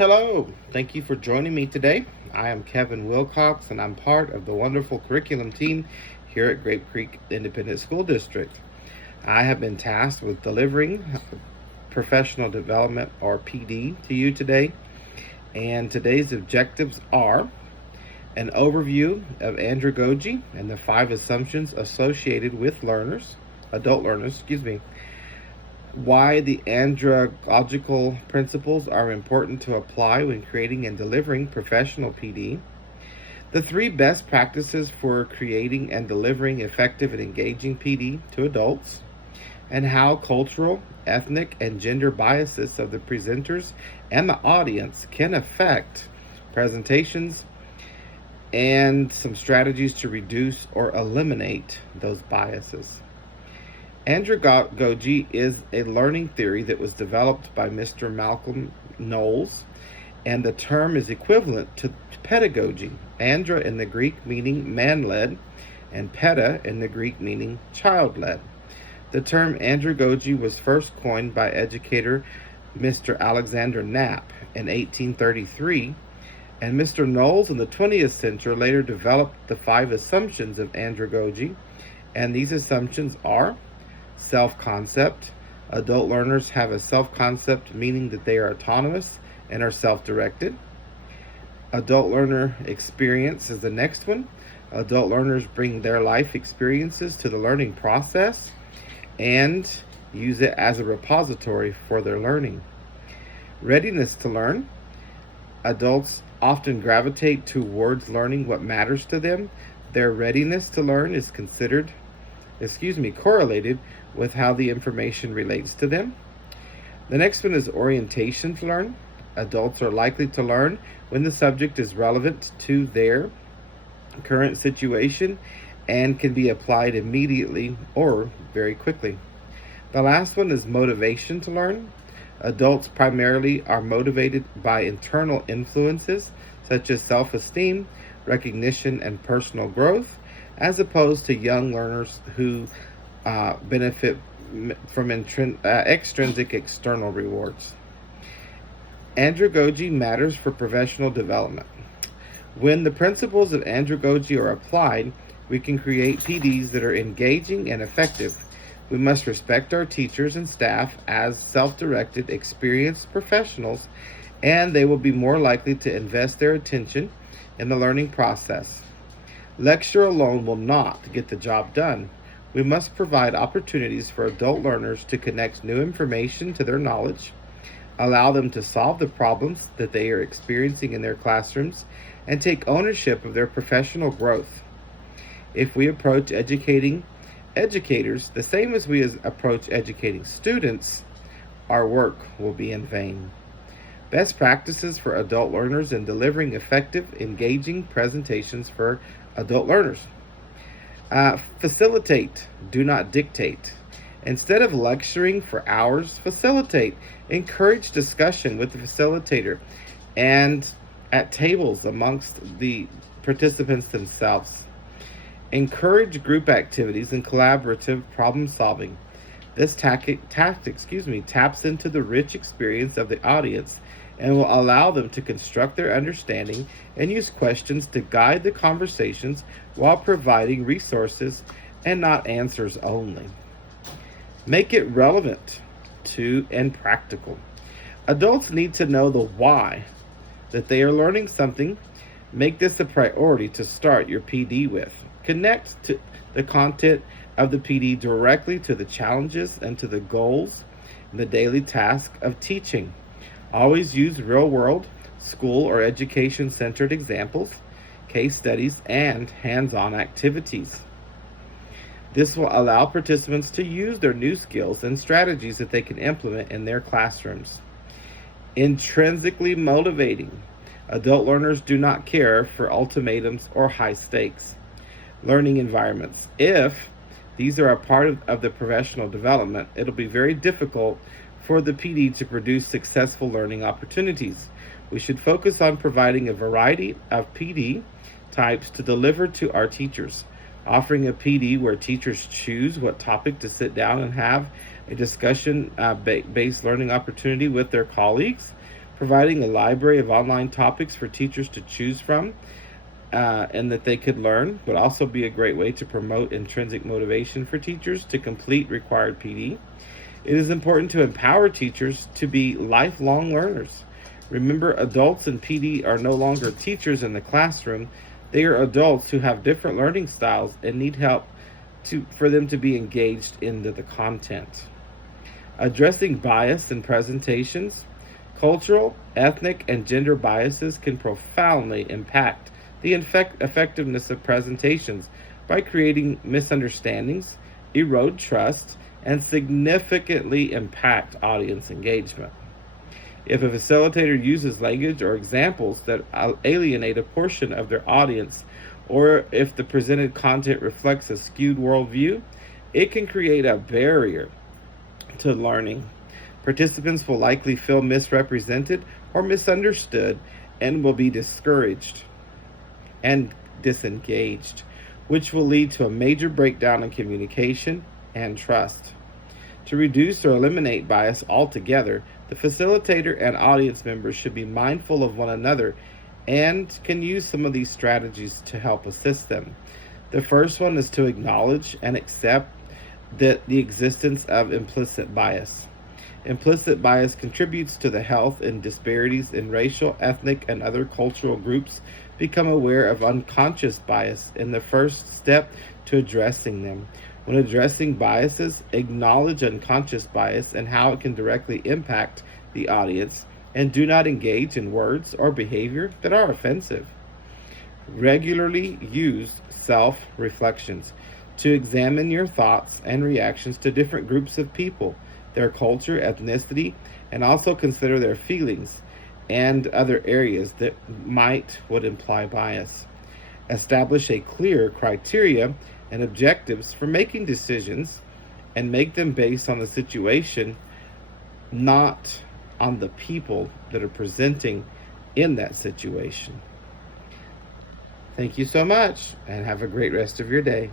Hello, thank you for joining me today. I am Kevin Wilcox and I'm part of the wonderful curriculum team here at Grape Creek Independent School District. I have been tasked with delivering professional development or PD to you today, and today's objectives are an overview of andragogy and the 5 assumptions associated with adult learners, why the andragogical principles are important to apply when creating and delivering professional PD, the 3 best practices for creating and delivering effective and engaging PD to adults, and how cultural, ethnic, and gender biases of the presenters and the audience can affect presentations, and some strategies to reduce or eliminate those biases. Andragogy is a learning theory that was developed by Mr. Malcolm Knowles, and the term is equivalent to pedagogy. Andra in the Greek meaning man-led, and peda in the Greek meaning child-led. The term andragogy was first coined by educator Mr. Alexander Knapp in 1833, and Mr. Knowles in the 20th century later developed the 5 assumptions of andragogy, and these assumptions are self-concept. Adult learners have a self-concept, meaning that they are autonomous and are self-directed. Adult learner experience is the next one. Adult learners bring their life experiences to the learning process and use it as a repository for their learning. Readiness to learn. Adults often gravitate towards learning what matters to them. Their readiness to learn is correlated with how the information relates to them. The next one is orientation to learn. Adults are likely to learn when the subject is relevant to their current situation and can be applied immediately or very quickly. The last one is motivation to learn. Adults primarily are motivated by internal influences such as self-esteem, recognition, and personal growth, as opposed to young learners who benefit from extrinsic external rewards. Andragogy matters for professional development. When the principles of andragogy are applied, we can create PDs that are engaging and effective. We must respect our teachers and staff as self-directed, experienced professionals, and they will be more likely to invest their attention in the learning process. Lecture alone will not get the job done. We must provide opportunities for adult learners to connect new information to their knowledge, allow them to solve the problems that they are experiencing in their classrooms, and take ownership of their professional growth. If we approach educating educators the same as we approach educating students, our work will be in vain. Best practices for adult learners in delivering effective, engaging presentations for adult learners. Facilitate, do not dictate. Instead of lecturing for hours, facilitate. Encourage discussion with the facilitator and at tables amongst the participants themselves. Encourage group activities and collaborative problem solving. This tactic taps into the rich experience of the audience and will allow them to construct their understanding and use questions to guide the conversations while providing resources and not answers only. Make it relevant to and practical. Adults need to know the why that they are learning something. Make this a priority to start your PD with. Connect to the content of the PD directly to the challenges and to the goals and the daily task of teaching. Always use real-world, school or education-centered examples, case studies, and hands-on activities. This will allow participants to use their new skills and strategies that they can implement in their classrooms. Intrinsically motivating. Adult learners do not care for ultimatums or high stakes learning environments. If these are a part of the professional development, it'll be very difficult for the PD to produce successful learning opportunities. We should focus on providing a variety of PD types to deliver to our teachers, offering a PD where teachers choose what topic to sit down and have a discussion based learning opportunity with their colleagues, Providing a library of online topics for teachers to choose from and that they could learn would also be a great way to promote intrinsic motivation for teachers to complete required PD. It is important to empower teachers to be lifelong learners. Remember, adults in PD are no longer teachers in the classroom. They are adults who have different learning styles and need help for them to be engaged into the content. Addressing bias in presentations. Cultural, ethnic, and gender biases can profoundly impact the effectiveness of presentations by creating misunderstandings, erode trust, and significantly impact audience engagement. If a facilitator uses language or examples that alienate a portion of their audience, or if the presented content reflects a skewed worldview, it can create a barrier to learning. Participants will likely feel misrepresented or misunderstood and will be discouraged and disengaged, which will lead to a major breakdown in communication and trust. To reduce or eliminate bias altogether, the facilitator and audience members should be mindful of one another and can use some of these strategies to help assist them. The first one is to acknowledge and accept the existence of implicit bias. Implicit bias contributes to the health and disparities in racial, ethnic, and other cultural groups. Become aware of unconscious bias in the first step to addressing them. When addressing biases, acknowledge unconscious bias and how it can directly impact the audience, and do not engage in words or behavior that are offensive. Regularly use self-reflections to examine your thoughts and reactions to different groups of people, their culture, ethnicity, and also consider their feelings and other areas that would imply bias. Establish a clear criteria and objectives for making decisions and make them based on the situation, not on the people that are presenting in that situation. Thank you so much and have a great rest of your day.